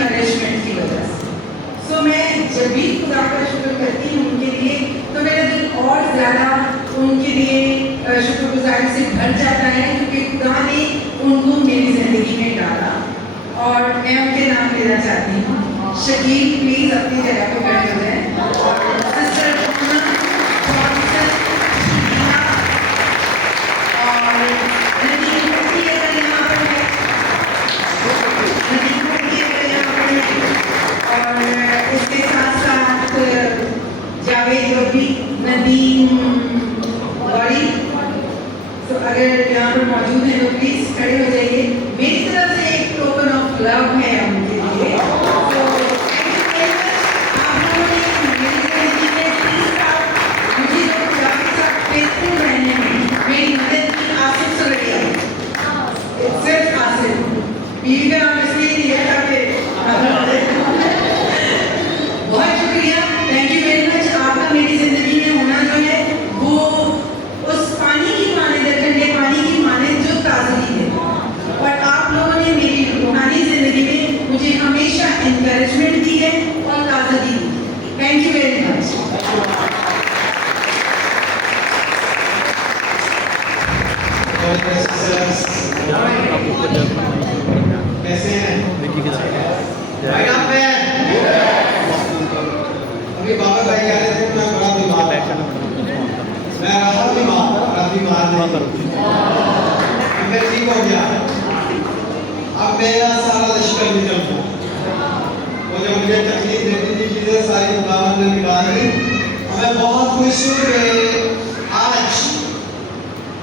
Encouragement کی وجہ سے. سو میں جب بھی خدا کا شکر کرتی ہوں ان کے لیے تو میرا دل اور زیادہ ان کے لیے شکر گزاری سے بھر جاتا ہے کیونکہ خدا نے ان کو میری زندگی میں ڈالا. اور میں ان کے نام لینا چاہتی ہوں. شکیل پلیز اپنی جگہ پہ بیٹھ ہو جائیں. سسٹر اور اس کے ساتھ ساتھ جاوید یوبی ندیم گوڑی. تو اگر یہاں پر موجود ہیں تو پلیز کھڑے ہو جائیے. میری طرف سے ایک ٹوکن آف لو ہے ان کے لیے. تو آپ لوگوں نے میری زندگی میں 30 سال مجھے جو خدا کے ساتھ فیتھفل رہنے میں میری مدد کی. آصف سریا صرف آصف بیوی کا نام اس لیے لیا تاکہ بہت شکریہ. تھینک یو ویری مچ. آپ کا میری زندگی میں ہونا جو ہے وہ اس پانی کی مانند ہے, ٹھنڈے پانی کی مانند جو تازگی ہے. اور آپ لوگوں نے میری روحانی زندگی میں مجھے ہمیشہ انکریجمنٹ دی ہے اور تازگی دی. Thank you very much. کیسے ہیں ابھی بابا بھائی کہہ رہے تھے میں بڑا بیمار میں رہا بیمار میں ٹھیک ہو گیا. اب میرا سارا لشکر نکل گیا. وہ جو مجھے تکلیف دیتی تھی چیزیں ساری خداوند نے نکال دی. میں بہت خوش ہوں کہ آج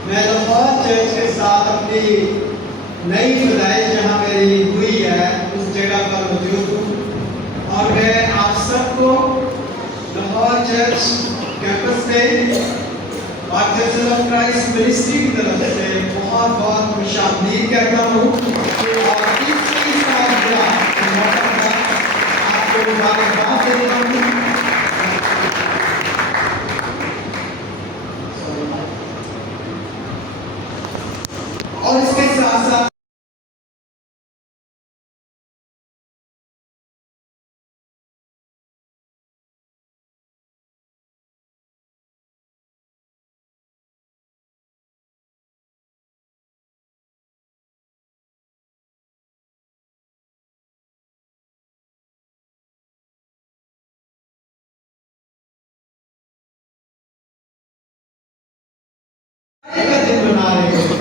میں لاہور چرچ کے ساتھ اپنی نئی پیدائش جہاں میری ہوئی ہے اس جگہ پر موجود ہوں. اور میں آپ سب کو لاہور چرچ کیمپس میں چرچ آف کرائسٹ منسٹری کی طرف سے بہت بہت خوش آمدید کہتا ہوں. اور تیسری سالگرہ آپ کو مبارکباد دیتا ہوں. اور اس کے ساتھ ساتھ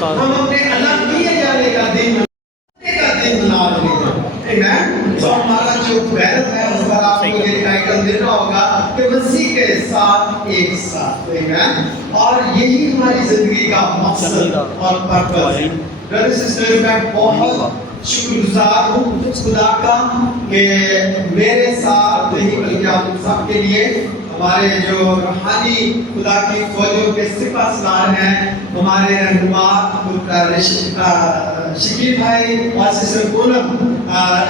ہم اپنے الگ کیے جانے کا دن منا رہے ہیں. تو ہمارا جو بیرل ہے اس پر آپ کو یہ ٹائٹل دینا ہوگا کہ مسیح کے ساتھ ایک ساتھ. اور یہی ہماری زندگی کا مقصد اور پرپس ہے. برادر سسٹر میں بہت شکر گزار ہوں خدا کا کہ میرے ساتھ نہیں بلکہ آپ سب کے لیے ہمارے جو روحانی خدا کی فوجوں کے سپہ سالار ہیں ہمارے رہنما شکیل بھائی اور سسٹر پونم,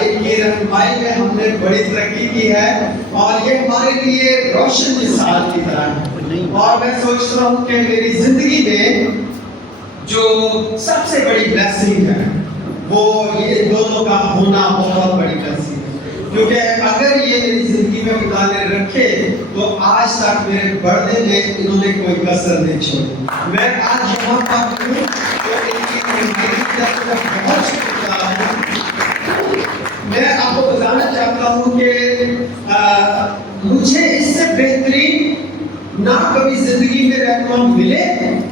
ان کی رہنمائی میں ہم نے بڑی ترقی کی ہے اور یہ ہمارے لیے روشن مثال کی طرح ہے. اور میں سوچ رہا ہوں کہ میری زندگی میں جو سب سے بڑی بلیسنگ ہے وہ یہ دونوں کا ہونا بہت بڑی بلیسنگ ہے. کیونکہ اگر یہ میری زندگی میں خدا نے رکھے تو آج تک میرے بڑھنے میں انہوں نے کوئی کسر نہیں چھوڑی. میں آج یہاں پر ہوں تو ان کی بہت شکریہ ہوں. میں آپ کو بتانا چاہتا ہوں کہ مجھے اس سے بہترین نہ کبھی زندگی میں رہنما ملے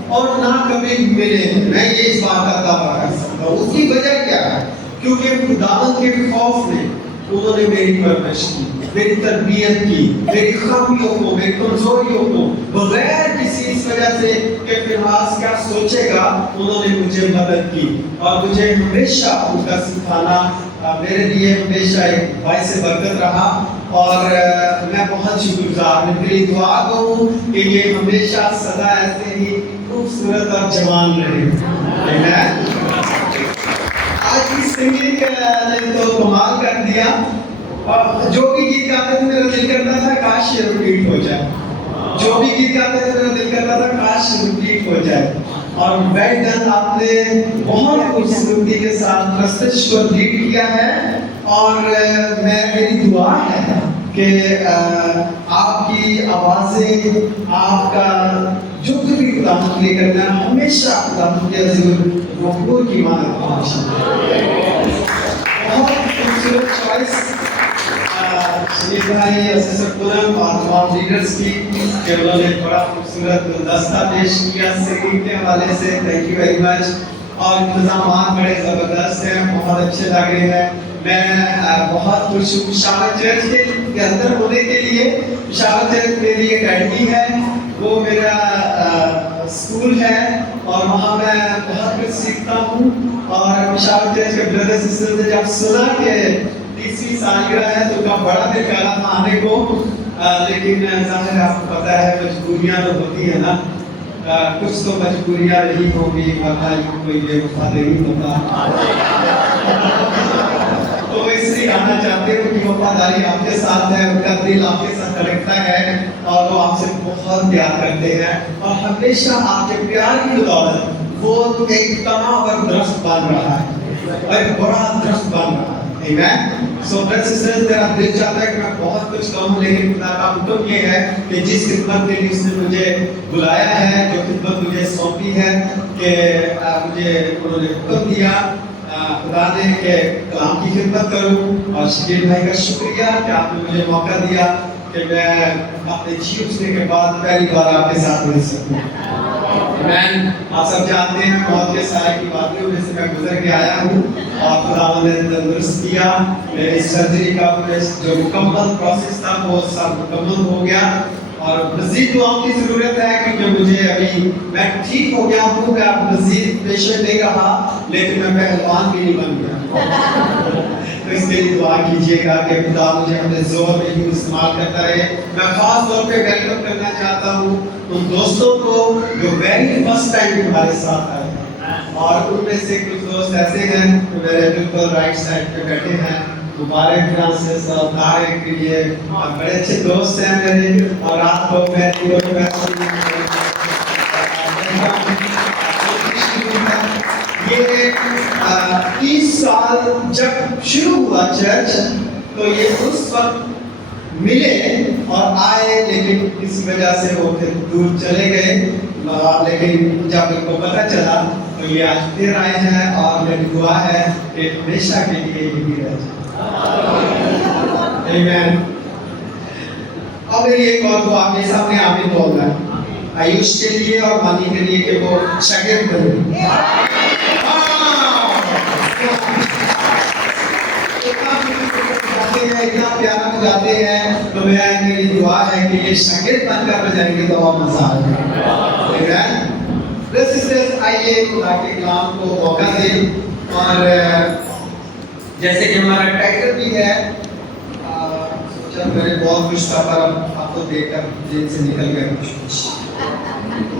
اور نہ کبھی ملے. میں یہ اس بات کا دعویٰ کر سکتا ہوں. اس کی وجہ کیا ہے؟ کیونکہ خداوند کے خوف نے انہوں نے میری پرورش کی, میری تربیت کی, میری خامیوں کو, میری کمزوریوں کو بغیر کسی اس وجہ سے کہ فیلحال کیا سوچے گا انہوں نے مجھے مدد کی. اور مجھے ہمیشہ ان کا سکھانا میرے لیے ہمیشہ ایک باعث برکت رہا. اور میں بہت شکر گزار ہوں. میری دعا ہوں کہ یہ ہمیشہ سدا ایسے ہی خوبصورت اور جوان رہے. آج کی سنگنگ نے تو کمال کر دیا. جو بھی گیت گاتے تھے میرا دل کرتا تھا کاش یہ ریپیٹ ہو جائے. جو بھی گیت گاتے تھے میرا دل کرتا تھا کاش ریپیٹ ہو جائے. اور ویل ڈن, آپ نے بہت خوبصورتی کے ساتھ مسج کو لیڈ کیا ہے اور میری دعا ہے کہ آپ کی آوازیں، آپ کا جو بھی خداوند لے کر میں ہمیشہ خداوند کے حضور روحوں کی مانت پہنچا. بہت خوبصورت چوائس شریف بھائی، اسسر پورم اور تمام لیڈرز کی کہ انہوں نے بڑا خوبصورت گلدستہ پیش کیا سنگنگ کے حوالے سے. تھینک یو ویری مچ. اور انتظامات بڑے زبردست ہیں، بہت اچھے لگ رہے ہیں. میں بہت خوش ہوں پشاور چرچ کے اندر ہونے کے لیے. پشاور چرچ میری ایک اکیڈمی ہے، وہ میرا اسکول ہے اور وہاں میں بہت کچھ سیکھتا ہوں. اور پشاور چرچ کے بردر سسٹر نے جب سنا کہ 30ویں سالگرہ ہے تو کب بڑا دل کر رہا تھا آنے کو، لیکن ظاہر ہے آپ کو پتہ ہے مجبوریاں تو ہوتی ہیں نا، کچھ تو مجبوریاں رہی ہوگی، ورنہ کوئی بے وفا نہیں ہوتا. تو اس لیے آنا چاہتے ہوں کہ وفاداری آپ کے ساتھ ہے، ان کا دل آپ کے ساتھ دھڑکتا ہے اور وہ آپ سے بہت پیار کرتے ہیں. اور ہمیشہ آپ کے پیار کی بدولت وہ ایک تنا اور درخت بن رہا ہے، اور ایک بڑا درخت بن رہا ہے. Amen. So brothers and sisters, میرا دل چاہتا ہے کہ میں بہت کچھ کہوں، لیکن خدا کا حکم یہ ہے کہ جس خدمت کے لیے اس نے مجھے بلایا ہے، جو خدمت مجھے سونپی ہے، کہ مجھے انہوں نے حکم دیا خدا نے کہ کلام کی خدمت کروں. اور شکیل بھائی کا شکریہ کہ آپ نے مجھے موقع دیا کہ میں اپنے جی اٹھنے کے بعد پہلی بار آپ کے ساتھ مل سکوں. آپ سب جانتے ہیں موت کے سائے کی باتوں میں سے میں گزر کے آیا ہوں، اور خداوند نے تندرست کیا. میری سرجری کا جو مکمل پروسیس تھا وہ سب مکمل ہو گیا، اور مزید دعاؤں کی ضرورت ہے کیونکہ مجھے ابھی میں ٹھیک ہو گیا ہوں. میں اب مزید پیشنٹ نہیں رہا، لیکن میں پہلوان بھی نہیں بن گیا. تو اس کے لیے دعا کیجیے گا کہ خدا مجھے اپنے زور میں یوں استعمال کرتا رہے. میں خاص طور پہ ویلکم کرنا چاہتا ہوں ان دوستوں کو جو ویری فرسٹ ٹائم ہمارے ساتھ آئے ہیں، اور ان میں سے کچھ دوست ایسے ہیں جو میرے بالکل رائٹ سائڈ پہ بیٹھے ہیں. مبارک فرانسس اور طارق، یہ بڑے اچھے دوست ہیں میرے، اور رات کو میں یہ 30 سال جب شروع ہوا چرچ تو یہ اس وقت ملے اور آئے، لیکن اس وجہ سے وہ پھر دور چلے گئے. لیکن جب ان کو پتہ چلا تو یہ آج پھر آئے ہیں، اور میری دعا ہے کہ ہمیشہ کے لیے یہی رہ جائے. آمین. اب میری ایک اور دعا آپ کے سامنے آمین بولنا ہے آیوش کے لیے اور مانی کے لیے کہ وہ شاگرد بنے. اتنا پیارا بجاتے ہیں تو میری دعا ہے کہ یہ شاگرد بن کر بجائیں گے تو اور مزہ آئے گا. آئیے خدا کے کلام کو موقع دیں. اور جیسے کہ ہمارا ٹائٹل بھی ہے، جب میں نے بہت کچھ تھا پر اب آپ کو دیکھ کر جیل سے نکل گیا کچھ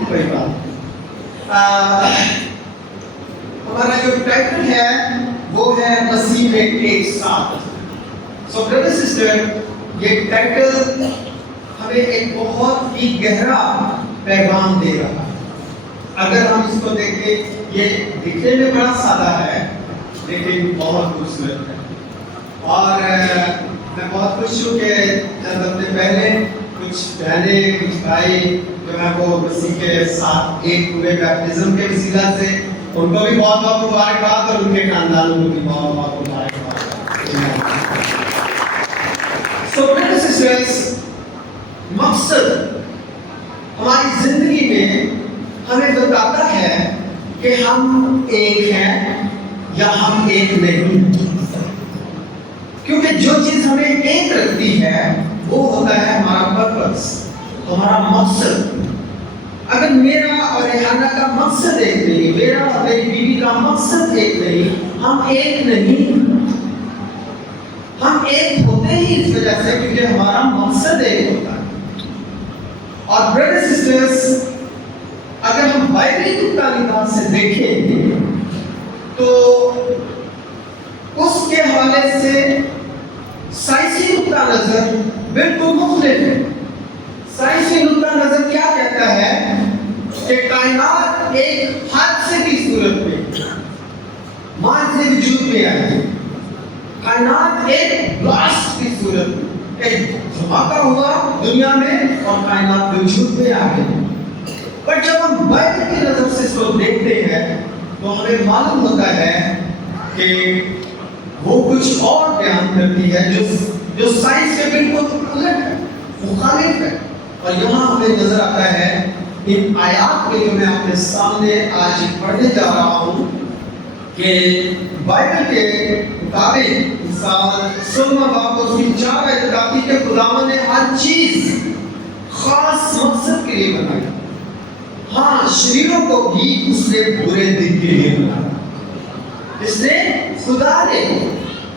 کوئی بات. ہمارا جو ٹائٹل ہے وہ ہے مسیح میں ایک ساتھ. سو برادر سسٹر، یہ ٹائٹل ہمیں ایک بہت ہی گہرا پیغام دے رہا ہے. اگر ہم اس کو دیکھیں، یہ دکھنے میں بڑا سادہ ہے لیکن بہت خوبصورت ہے. اور میں بہت خوش ہوں کہ چند ہفتے پہلے کچھ بہنیں، کچھ بھائی جو ہے وہ مسیح کے ساتھ ایک ہوئے بیپٹزم کے وسیلہ سے، ان کو بھی بہت بہت مبارکباد، اور ان کے خاندانوں کو بھی بہت بہت مبارکباد. So brothers and sisters، مقصد ہماری زندگی میں ہمیں بتاتا ہے کہ ہم ایک ہیں یا ہم ایک نہیں. کیونکہ جو چیز ہمیں ایک رکھتی ہے وہ ہوتا ہے ہمارا پرپس، ہمارا مقصد. اگر میرا اور ریحانہ کا مقصد ایک نہیں، میرا اور میری بیوی کا مقصد ایک نہیں، ہم ایک نہیں. ہم ایک ہوتے ہی اس وجہ سے کیونکہ ہمارا مقصد ایک ہوتا ہے. اور brothers and sisters، اگر ہم بائبلی نقطہ نگاہ سے دیکھیں تو اس کے حوالے سے سائنسی نقطہ نظر بالکل مختلف ہے. سائنسی نقطہ نظر کیا کہتا ہے کہ کائنات ایک حادثے کی صورت میں ماضی وجود میں آئی. کائنات ایک بلاسٹ کی صورت، ایک دھماکہ ہوا دنیا میں اور کائنات وجود میں آ گئی. پر جب ہم بائبل کی نظر سے اس کو دیکھتے ہیں تو ہمیں معلوم ہوتا ہے کہ وہ کچھ اور بیان کرتی ہے جو سائنس کے بالکل الٹ ہے، مخالف ہے. اور یہاں ہمیں نظر آتا ہے ان آیات میں جو میں آپ کے سامنے آج پڑھنے جا رہا ہوں کہ بائبل کے مطابق مثال 16 باب اور 4 آیت بتاتی ہے کہ خداوند نے ہر چیز خاص مقصد کے لیے بنائی. ہاں، شریروں کو بھی اس نے برے دن کے لیے بنایا. اس نے خدا نے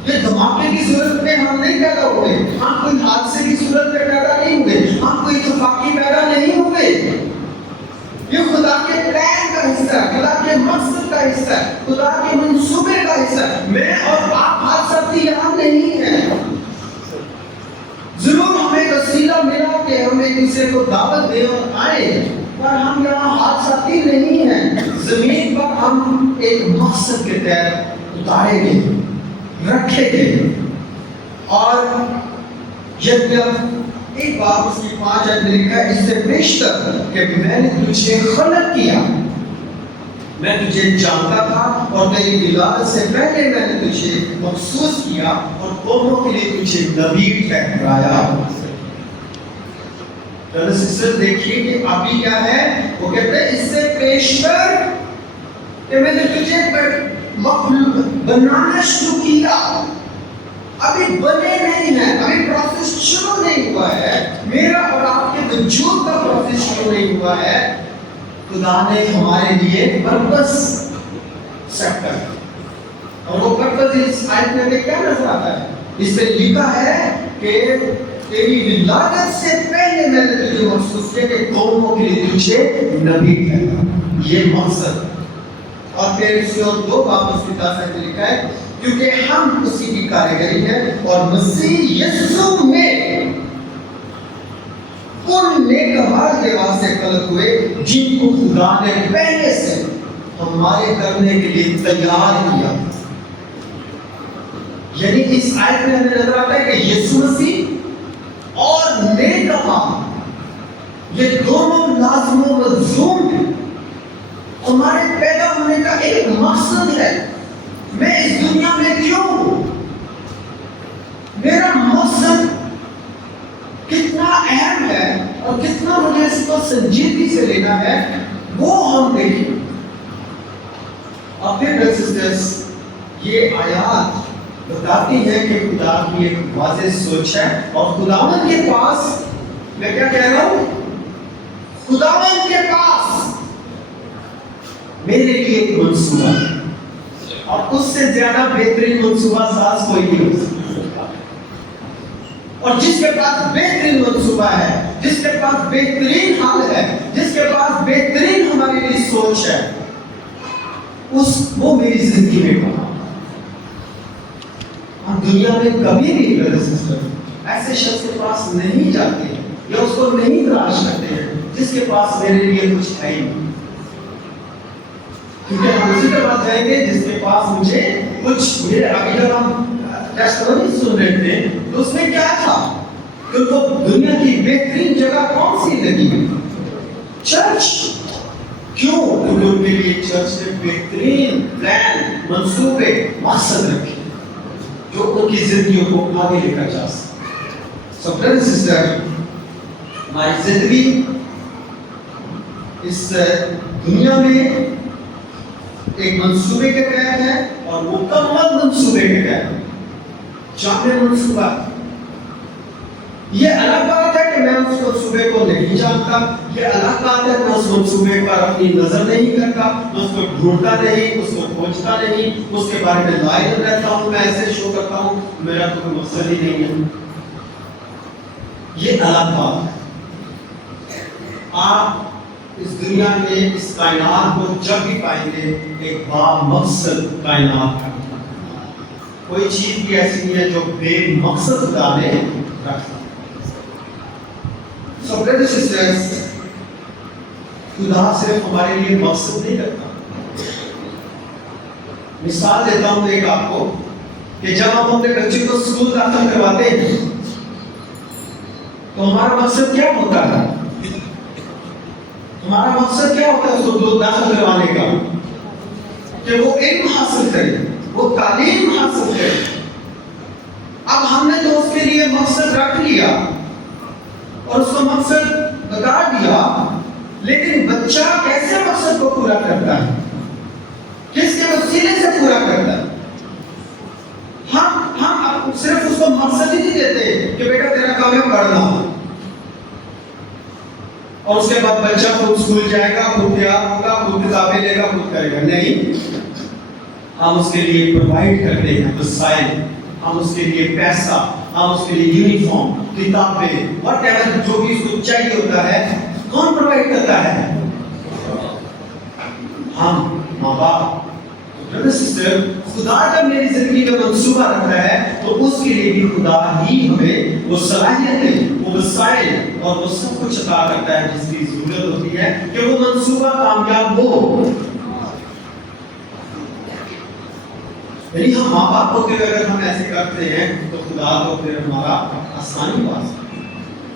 یہ دھماکے کی صورت میں ہم نہیں پیدا ہوئے، ہم کوئی حادثے کی صورت میں پیدا نہیں ہوئے، ہم کوئی اتفاقی پیدا نہیں ہوئے. یہ خدا کے پلان کا حصہ ہے، خدا کے مقصد کا حصہ ہے، خدا کے منصوبے کا حصہ ہے. میں اور آپ حادثاتی یہاں نہیں ہیں. ضرور ہمیں وسیلہ ملا کہ ہم ایک دوسرے کو دعوت دیں اور آئیں، پر ہم یہاں حادثاتی نہیں ہیں. زمین پر ہم ایک مقصد کے تحت اتارے گئے، رکھے گئے. اور جب ایک بار اس کی 5 آیت میں لکھا ہے، اس سے بیشتر کہ میں نے تجھے خلق کیا، میں تجھے جانتا تھا اور تیری ولادت سے پہلے میں نے تجھے مخصوص کیا اور قوموں کے لیے تجھے نبی ٹھہرایا. سسٹر دیکھیے کہ ابھی کیا ہے، وہ کہتے ہیں اس سے بیشتر کہ میں نے تجھے بنانا شروع کیا. ابھی بنے نہیں ہیں، ابھی پروسیس شروع نہیں ہوا ہے، میرا اور آپ کے وجود کا پروسیس شروع نہیں ہوا ہے. خدا نے ہمارے لیے پرپس سیٹ کر دیا اور وہ پرپس اس آیت میں کیا نظر آتا ہے؟ اس میں لکھا ہے کہ تیری ولادت سے پہلے میں نے تجھے مخصوص کیا کہ قوموں کے لیے تجھے نبی ٹھہرایا. یہ مقصد. اور پھر اس اور 2 باب اس کی تاثر میں لکھا ہے کیونکہ ہم اسی کی کاریگری ہیں اور مسیح یسوع میں ان نیک اعمال کے واسطے خلق ہوئے جن کو خدا نے پہلے سے ہمارے کرنے کے لیے تیار کیا. یعنی اس آیت میں ہمیں نظر آتا ہے کہ یسوع مسیح اور نیک اعمال یہ دونوں لازم و ملزوم ہیں. ہمارے پیدا ہونے کا ایک مقصد ہے. میں اس دنیا میں کیوں ہوں؟ میرا مقصد کتنا اہم ہے اور کتنا مجھے اس کو سنجیدگی سے لینا ہے وہ ہم دیکھیں. اور پھر سسٹرز یہ آیات بتاتی ہے کہ خدا کی ایک واضح سوچ ہے اور خداوند کے پاس، میں کیا کہہ رہا ہوں، خداوند کے پاس میرے لیے ایک منصوبہ ہے اور اس سے زیادہ بہترین منصوبہ ساز کوئی نہیں ہو سکتا. اور جس کے پاس بہترین منصوبہ ہے، جس کے پاس بہترین حل ہے، جس کے پاس بہترین ہمارے لیے سوچ ہے، وہ میری زندگی میں کہاں. ہم دنیا میں کبھی بھی ایسے شخص کے پاس نہیں جاتے یا اس کو نہیں تلاش کرتے ہیں جس کے پاس میرے لیے کچھ ہے ہی نہیں. کیونکہ ہم اسی کے پاس جائیں گے جس کے پاس مجھے کچھ میرے. ابھی جب ہم ٹیسٹمنی سن رہے تھے تو اس میں کیا تھا کہ ان کو دنیا کی بہترین جگہ کون سی لگی؟ چرچ. کیوں؟ کیونکہ ان کے لیے چرچ نے بہترین پلان، منصوبے، مقصد رکھے جو ان کی زندگیوں کو آگے لے کر جا سکے. سو برادر سسٹر، ہماری زندگی اس دنیا میں ایک منصوبے کے تحت ہے اور مکمل منصوبے کے تحت. جامع منصوبہ. یہ الگ بات ہے کہ میں اس منصوبے کو نہیں جانتا، یہ الگ بات ہے کہ میں اس منصوبے پر اپنی نظر نہیں کرتا، میں اس کو ڈھونڈتا نہیں، اس کو کھوجتا نہیں، اس کے بارے میں لائن رہتا ہوں، میں ایسے شو کرتا ہوں میرا تو کوئی مقصد ہی نہیں ہے. یہ الگ بات ہے. آپ اس دنیا میں اس کائنات کو جب بھی پائیں گے ایک با مقصد کائنات کا. کوئی چیز بھی ایسی نہیں ہے جو بے مقصد خدا نے رکھا. سو بردرز سسٹرز، خدا صرف ہمارے لیے مقصد نہیں رکھتا. مثال دیتا ہوں ایک آپ کو کہ جب ہم اپنے بچے کو اسکول داخل کرواتے ہیں تو ہمارا مقصد کیا ہوتا ہے؟ ہمارا مقصد کیا ہوتا ہے اس کو داخل کروانے کا؟ کہ وہ علم حاصل کرے، وہ تعلیم حاصل کرے۔ اب ہم نے تو اس کے لیے مقصد رکھ لیا اور اس کو مقصد بتا دیا، لیکن بچہ کیسے مقصد کو پورا کرتا ہے؟ کس کے وسیلے سے پورا کرتا ہے؟ ہم صرف اس کو مقصد ہی نہیں دیتے کہ بیٹا تیرا کام ہے پڑھنا، اور اس کے بعد بچہ خود اسکول جائے گا، خود تیار ہوگا، خود کتابیں لے گا، خود کرے گا۔ نہیں، ہم اس کے لیے پرووائڈ کرتے ہیں وسائل، ہم اس کے لیے پیسہ، ہم اس کے لیے یونیفارم، کتابیں، واٹ ایور جو بھی اس کو چاہیے ہوتا ہے، کون پرووائڈ کرتا ہے؟ ہم، ماں باپ۔ سسٹر، خدا جب میری زندگی میں منصوبہ رکھتا ہے تو اس کے لیے بھی خدا ہی ہمیں وہ صلاحیتیں، وہ وسائل اور وہ سب کچھ عطا کرتا ہے جس کی ضرورت ہوتی ہے کہ وہ منصوبہ کامیاب ہو۔ یعنی ہم ماں باپ ہوتے ہوئے اگر ہم ایسے کرتے ہیں تو خدا تو پھر ہمارا آسانی پاس،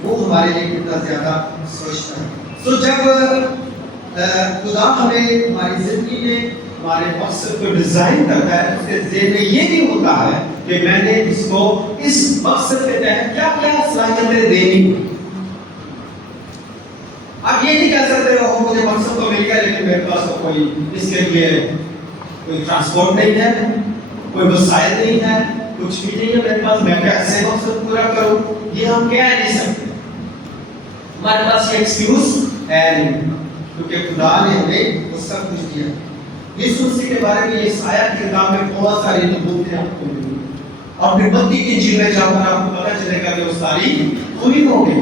وہ ہمارے لیے کتنا زیادہ سوچتا ہے۔ تو جب خدا ہمیں ہماری زندگی میں ہمارے مقصد کو ڈیزائن کرتا ہے، اس کے ذہن میں یہ بھی ہوتا ہے کہ میں نے اس کو اس مقصد کے تحت کیا کیا صلاحیتیں دینی۔ آپ یہ نہیں کہہ سکتے ہو مجھے مقصد تو مل گیا لیکن میرے پاس تو کوئی اس کے لیے کوئی ٹرانسپورٹ نہیں ہے، کوئی وسائل نہیں ہے، کچھ بھی نہیں ہے میرے پاس، میں کیسے مقصد پورا کروں؟ یہ ہم کہہ نہیں سکتے، ہمارے پاس یہ ایکسکیوز ہے نہیں، کیونکہ خدا نے ہمیں وہ سب کچھ دیا۔ یسوع مسیح کے بارے میں یہ سایہ کی کتاب میں بہت ساری نبوتیں آپ کو ملیں گی، اور پھر متی کی انجیل میں جا کر آپ کو پتہ چلے گا کہ وہ ساری پوری ہو گئی۔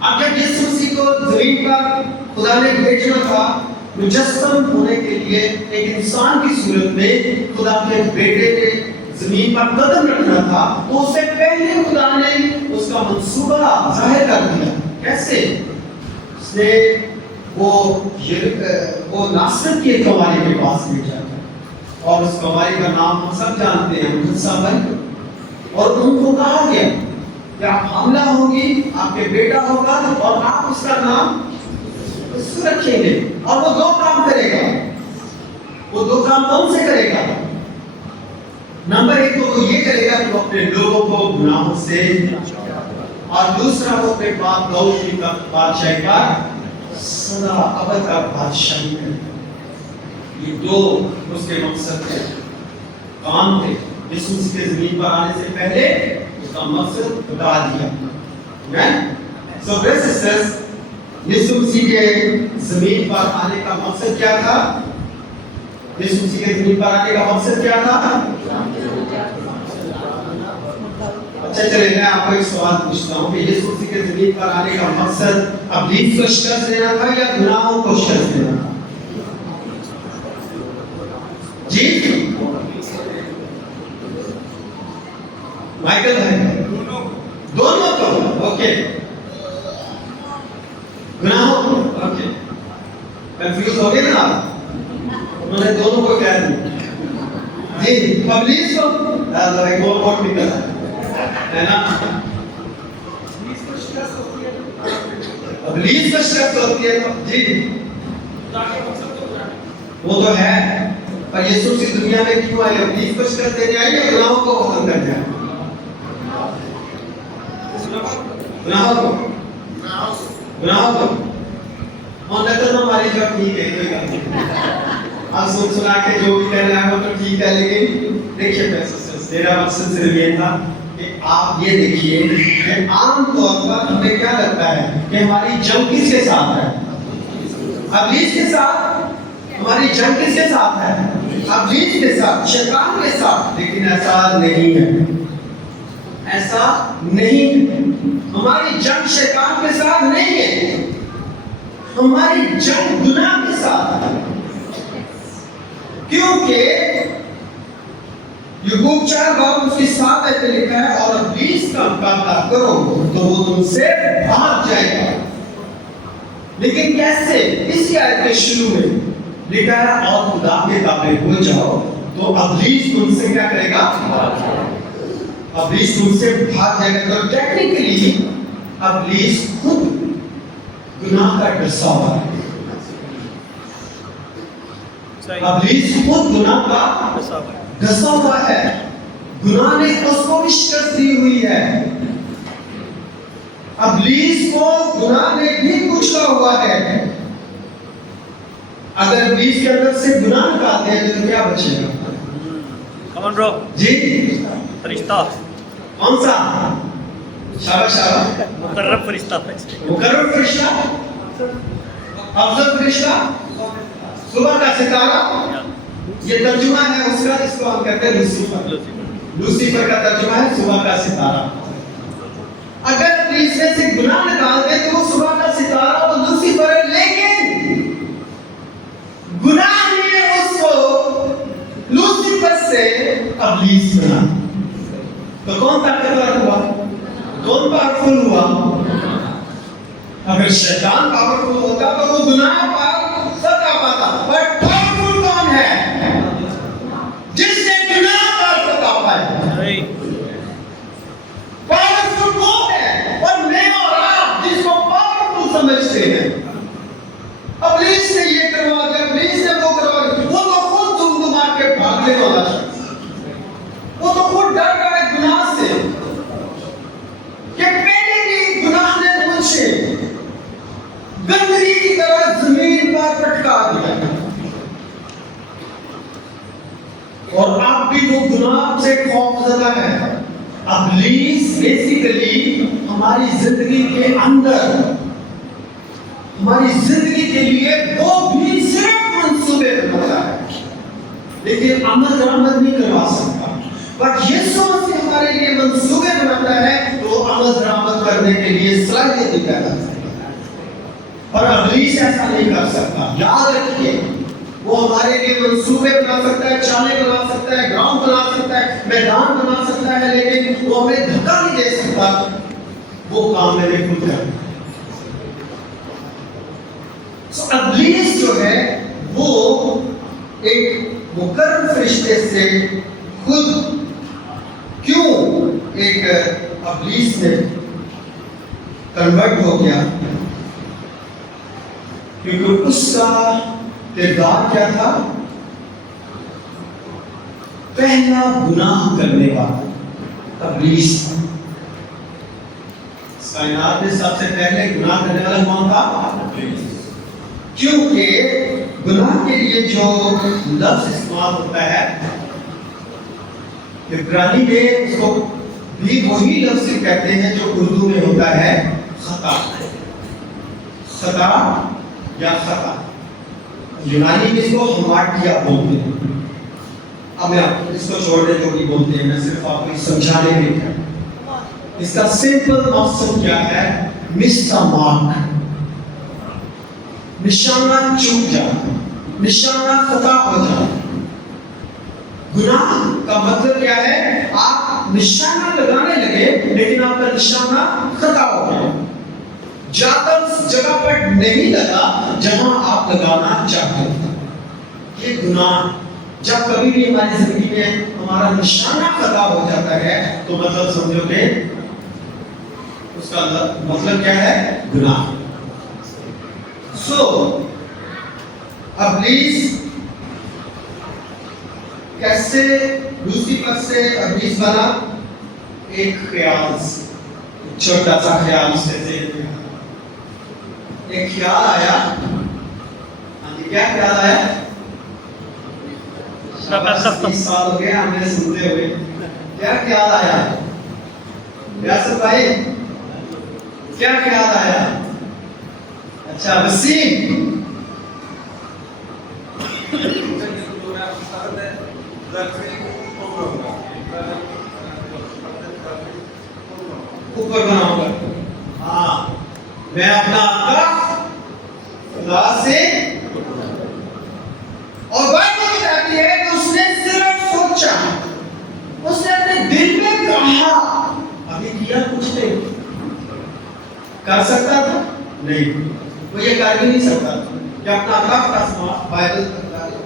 اب جب یسوع مسیح کو زمین پر خدا نے بھیجنا تھا مجسم ہونے کے لیے، ایک انسان کی صورت میں خدا کے بیٹے نے زمین پر قدم رکھنا تھا، تو اس سے پہلے خدا نے اس کا منصوبہ ظاہر کر دیا۔ کیسے؟ اس نے وہ ناصرت کی کنواری کے پاس بھیجا تھا، اور اس کنواری کا نام ہم سب جانتے ہیں، موسیٰ بن، اور ان کو کہا گیا کہ آپ حاملہ ہوگی، آپ کے بیٹا ہوگا اور آپ اس کا نام رکھیں گے، اور وہ دو کام کرے گا۔ وہ دو کام کون سے کرے گا؟ نمبر ایک تو وہ یہ کرے گا کہ وہ اپنے لوگوں کو گناہوں سے، اور دوسرا وہ اپنے باپ داؤد کی بادشاہی کا سدا ابد کا بادشاہی ہے۔ یہ دو اس کے مقصد تھے، کام تھے۔ یسوع مسیح کے زمین پر آنے سے پہلے اس کا مقصد بتا دیا۔ سو برادرز اینڈ سسٹرز، یسوع مسیح کے زمین پر آنے کا مقصد کیا تھا؟ یسوع مسیح کے زمین پر آنے کا مقصد کیا تھا؟ اچھا چلے میں آپ کو ایک سوال پوچھتا ہوں کہ یسوع مسیح کے زمین پر آنے کا مقصد ابلیس کو شکست دینا تھا یا گناہوں کو شکست دینا تھا؟ جی مائیکل ہے دونوں کو، اوکے، گناہوں کو، اوکے، کنفیوز ہو گئے نا انہوں نے دونوں کو کہہ دیا۔ جی ابلیس کو ایک اور کوٹ نکلا ہے نا، ابلیس کا شکست ہوتی ہے، جی وہ تو ہے، پر یسوع مسیح دنیا میں کیوں آئے؟ ابلیس کو شکست دینے آئے یا گناہوں کو ختم کرنے آئے؟ گناہوں کو ہماری جو ٹھیک ہے، کوئی بات نہیں، آپ سنا کے جو بھی کہنا ہے وہ تو ٹھیک ہے، لیکن دیکھیے میرا مقصد صرف یہ تھا کہ آپ یہ دیکھیے کہ عام طور پر ہمیں کیا لگتا ہے کہ ہماری جنگ کس کے ساتھ ہے؟ ابلیس کے ساتھ۔ ہماری جنگ کس کے ساتھ ہے؟ ابلیس کے ساتھ، شیطان کے ساتھ۔ لیکن ایسا نہیں ہے، ایسا نہیں ہے۔ ہماری جنگ شیطان کے ساتھ نہیں ہے، ہماری جنگ گناہ کے ساتھ ہے، کیونکہ یعقوب 4 باب اس کی 7 آیت میں لکھا ہے اور ابلیس کا مقابلہ کرو تو وہ تم سے بھاگ جائے گا۔ لیکن کیسے؟ اسی آیت کے شروع میں لکھا ہے اور خدا کے تابع ہو جاؤ تو ابلیس تم سے کیا کرے گا؟ ابلیس تم سے بھاگ جائے گا. تو ٹیکنیکلی ابلیس خود گناہ کا ڈسا ہوا ہے. ابلیس خود گناہ کا ڈسا ہوا ہے. گناہ نے اس کو بھی شکست دی ہوئی ہے. ابلیس کو گناہ نے بھی کچلا ہوا ہے. اگر ابلیس کے اندر سے گناہ نکالتے ہیں تو کیا بچے گا؟ کمان برو جی فرشتہ کون سا؟ شاباش شاباش. مقرب فرشتہ مقرر فرشتہ، افضل فرشتہ، صبح کا ستارہ. یہ ترجمہ ہے اس کا، اس کو ہم کہتے ہیں لوسیفر. لوسیفر کا ترجمہ ہے صبح کا ستارہ. اگر ابلیس میں سے گناہ نکال دے تو وہ صبح کا ستارہ وہ لوسیفر ہے. لیکن گناہ نے اس کو لوسیفر سے ابلیس بنا. تو کون طاقتور ہوا؟ کون پاورفل ہوا؟ اگر شیطان پاورفل ہوتا تو وہ گناہ پر فتح پاتا. بٹ پاورفل کون ہے؟ جس نے گناہ پر فتح پایا. پاورفل کون ہے؟ اور میں اور آپ جس کو پاورفل سمجھتے ہیں. ابلیس نے یہ کروا دیا، ابلیس نے وہ کروا دیا. وہ تو خود دمدما کے بھاگنے والا شخص، وہ تو خود ڈر رہا ہے گناہ سے کہ پہلے بھی گناہ نے مجھے گندگی کی طرح زمین پر پٹکا دیا. اور آپ بھی وہ گناہ سے خوف زدہ ہے. ابلیس بیسیکلی ہماری زندگی کے اندر، ہماری زندگی کے لیے وہ بھی صرف منصوبے بناتا ہے لیکن عمل درآمد نہیں کروا سکتا. بٹ یسوع مسیح ہمارے لیے منصوبے بناتا ہے تو وہ عمل درآمد کرنے کے لیے صلاحیت بھی پیدا کرتا ہے. اور ابلیس ایسا نہیں کر سکتا. یاد رکھیے وہ ہمارے لیے منصوبے بنا سکتا ہے، چالیں بنا سکتا ہے، گراؤنڈ بنا سکتا ہے، میدان بنا سکتا ہے، لیکن وہ ہمیں دھکا نہیں دے سکتا. وہ کام میں نے خود کرنا. ابلیس جو ہے وہ ایک مقرر فرشتے سے خود کیوں ایک ابلیس میں کنورٹ ہو گیا؟ کیونکہ اس کا کردار کیا تھا؟ پہلا گناہ کرنے والا ابلیس. کائنات میں سب سے پہلے گناہ کرنے والا کون تھا؟ کیونکہ گناہ کے لیے جو لفظ استعمال ہوتا ہے عبرانی میں اس کو بھی وہی لفظ کہتے ہیں جو اردو میں ہوتا ہے خطا. خطا یا خطا. یونانی میں اس کو ہمارٹیا بولتے ہیں. اب میں اس کو چھوڑ دیں جو بھی بولتے ہیں، میں صرف آپ کو سمجھانے کے لیے. اس کا سمپل مقصد کیا ہے؟ مس دا مارک، نشانہ چوک جانا، نشانہ خطا ہو جانا. گناہ کا مطلب کیا ہے؟ آپ نشانہ لگانے لگے لیکن آپ کا نشانہ خطا ہو گیا. جاتا اس جگہ پر نہیں لگا جہاں آپ لگانا چاہتے تھے. یہ گناہ جب کبھی بھی ہماری زندگی میں ہمارا نشانہ خطا ہو جاتا ہے تو مطلب سمجھو کہ اس کا مطلب کیا ہے؟ گناہ. ابلیس کیسے لوسیفر سے ابلیس بنا؟ ایک خیال سے، چھوٹا سا خیال سے ایک خیال آیا. کیا خیال آیا؟ 30 سال ہو گئے ہمیں سنتے ہوئے. کیا خیال آیا؟ ریاست بھائی کیا خیال آیا؟ اچھا وسیم اوپر بناؤں گا. ہاں میں اپنا خدا سے، اور بات یہ کہتی ہے کہ اس نے صرف سوچا، اس نے اپنے دل میں کہا. ابھی کیا کچھ نہیں کر سکتا تھا، نہیں وہ یہ کر بھی نہیں سکتا کہ اپنا اللہ کا بائبل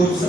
2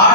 8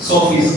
100%,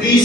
30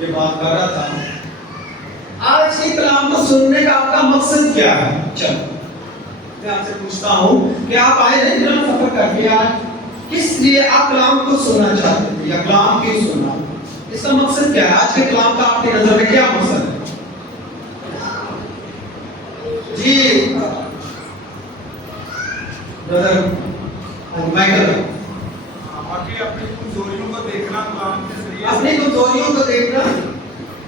یہ بات کر رہا تھا، آج کے کلام کو سننے کا آپ کا مقصد کیا ہے؟ چلو میں آپ سے پوچھتا ہوں کہ آپ آئے ہیں اتنا سفر کر کے آج کس لیے آپ کلام کو سننا چاہتے تھے یا کلام کیوں سننا؟ اس کا مقصد کیا ہے؟ آج کے کلام کا آپ کی نظر میں کیا مقصد ہے؟ جی برادر مائیکل، اپنی کمزوریوں کو دیکھنا کلام کے ذریعے، اپنی کمزوریوں کو دیکھنا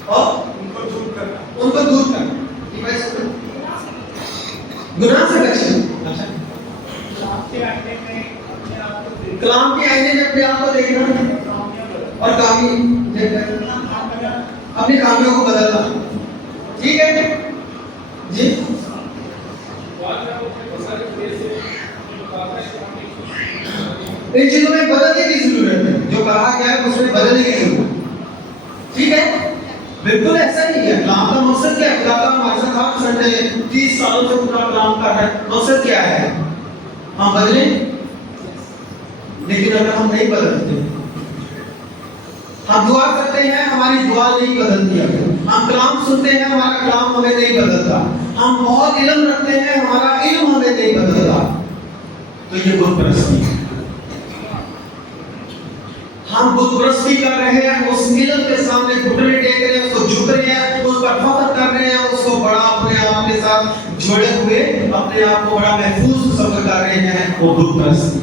اور ان کو دور کرنا، یہ میں سمجھ گناہ سے بچنا، کلام کے آئینے میں اپنے آپ کو دیکھنا اور اپنی کامیوں کو بدلنا، ٹھیک ہے جی؟ ان چیزوں میں بدلنے کی ضرورت ہے، جو کہا گیا ہے اس میں بدلنے کی ضرورت ہے، ٹھیک ہے؟ بالکل ایسا ہی ہے۔ کلام کا مقصد کیا ہے؟ خدا کا ہمارے ساتھ ہر سنڈے 30 سالوں سے پورا کلام کر رہا ہے، مقصد کیا ہے؟ ہم بدلیں، لیکن اگر ہم نہیں بدلتے، ہم دعا کرتے ہیں ہماری دعا نہیں بدلتی، ہم کلام سنتے ہیں ہمارا کلام ہمیں نہیں بدلتا، ہم بہت علم رکھتے ہیں ہمارا علم ہمیں نہیں بدلتا، تو یہ بت پرستی ہے۔ ہم بت پرستی کر رہے ہیں، اس علم کے سامنے گھٹنے ٹیک رہے ہیں، اس کو جھک رہے ہیں، اس پر فخر کر رہے ہیں، اس کو بڑا اپنے آپ کے ساتھ جوڑے ہوئے اپنے آپ کو بڑا محفوظ سمجھ کر رہے ہیں، وہ بت پرستی۔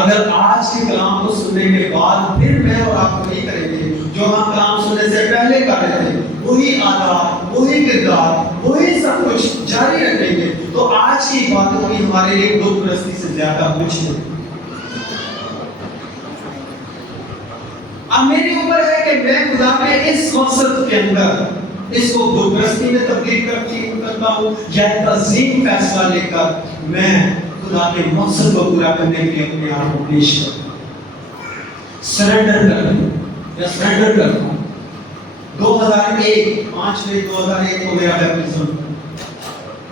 اگر آج کے کلام کو سننے کے بعد پھر میں اور آپ کو نہیں کریں گے جو ہم کلام سننے سے پہلے کر رہے تھے، وہی عادات، وہی کردار، وہی سب کچھ جاری رکھیں گے، تو آج کی باتوں کی ہمارے لیے بت پرستی سے زیادہ کچھ نہیں۔ اب میری اوپر ہے کہ میں خدا کے اس مقصد کے اندر اس کو بت پرستی میں تبدیل کرتا ہوں یا ایک عظیم فیصلہ لے کر میں خدا کے مقصد کو پورا کرنے کے لیے اپنے آپ کو پیش کرتا ہوں، سرنڈر کرتا ہوں۔ 2001 5 مئی 2001 کو میرا بیپٹزم،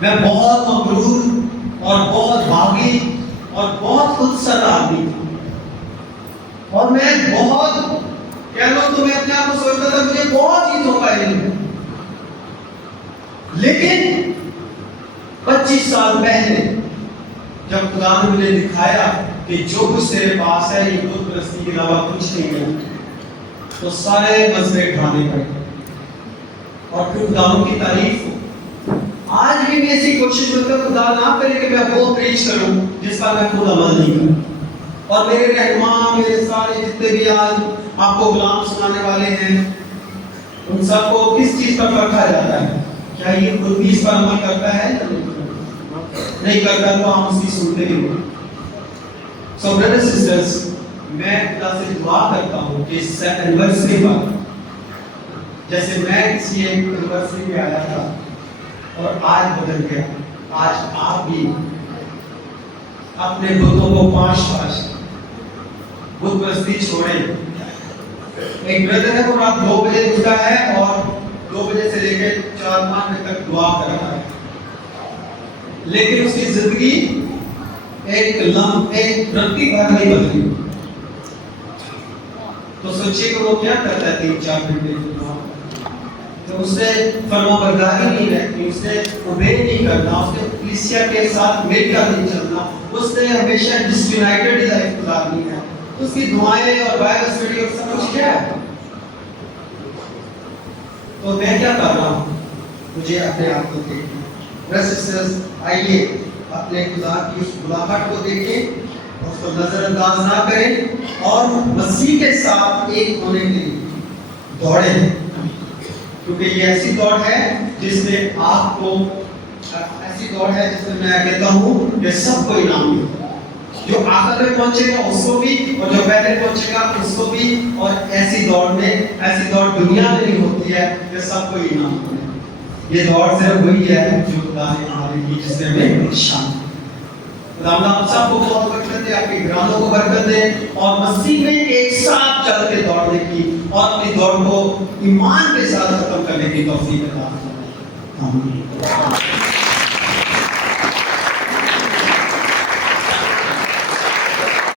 میں بہت مغرور اور بہت باغی اور بہت خود سر آدمی تھا، اور میں بہت کہہ لو تو میں اپنے آپ کو سوچتا تھا مجھے بہت چیزوں کا علم ہے، لیکن 25 سال پہلے جب خدا نے مجھے دکھایا کہ جو کچھ تیرے پاس ہے یہ بت پرستی کے علاوہ کچھ نہیں ہے، تو سارے مذہب اٹھانے پڑے اور پھر خدا کی تعریف ہو۔ آج بھی میں ایسی کوشش کرتا ہوں خدا نہ کرے کہ میں وہ پریچ کروں جس کا میں خود عمل نہیں کروں، اور میرے رہنما میرے سارے جتنے بھی آج آپ کو کلام سنانے والے ہیں ان سب کو کس چیز پر پرکھا جاتا ہے؟ کیا یہ خود بھی اس پر عمل کرتا ہے یا نہیں کرتا؟ تو ہم اس کی سنتے ہی ہیں۔ سو برادرز سسٹرز، میں خدا سے دعا کرتا ہوں کہ اس اینیورسری پر، جیسے میں کسی ایک اینیورسری پہ آیا تھا اور آج بدل گیا، آج آپ بھی اپنے بتوں کو 5 بت پرستی چھوڑیں۔ ایک بردر ہے وہ رات 2 بجے اٹھتا ہے اور 2 بجے سے لے کے 4-5 بجے تک دعا کرتا ہے، لیکن اس کی زندگی ایک رتی بھر نہیں بدلی۔ تو سوچیے کہ وہ کیا کرتا ہے 3-4 گھنٹے کی دعا، تو اس سے فرما برداری نہیں رہتی، اس نے اوبے نہیں کرنا، اس نے کلیسیا کے ساتھ مل کر نہیں چلنا، اس نے ہمیشہ ڈسیونائٹڈ لائف گزارنی ہے۔ اس کی دعائیں اور بائبل اسٹڈی اور سب کچھ کیا ہے؟ تو میں کیا کر رہا ہوں؟ مجھے اپنے آپ کو دیکھنا۔ برادرز سسٹرز، آئیے اپنے خدا کی اس بلاہٹ کو دیکھیں، اس کو نظر انداز نہ کریں اور مسیح کے ساتھ ایک ہونے کے لیے دوڑیں، کیونکہ یہ ایسی دوڑ ہے جس میں آپ کو ایسی دوڑ ہے جس میں کہتا ہوں کہ سب کو انعام ملتا ہے، جو آخر میں پہنچے گا اس کو بھی اور جو پہلے پہنچے گا اس کو بھی، اور ایسی دوڑ دنیا میں نہیں ہوتی ہے کہ سب کو انعام ملے۔ یہ دوڑ صرف وہی ہے جو خدا نے ہمارے لیے جس میں ہمیں شان ہے۔ خدا آپ سب کو بہت برکت دے، آپ کے گھرانوں کو برکت دے، اور مسیح میں ایک ساتھ چل کے دوڑنے کی اور اپنی دوڑ کو ایمان کے ساتھ ختم کرنے کی توفیق عطا فرمائے۔ آمین۔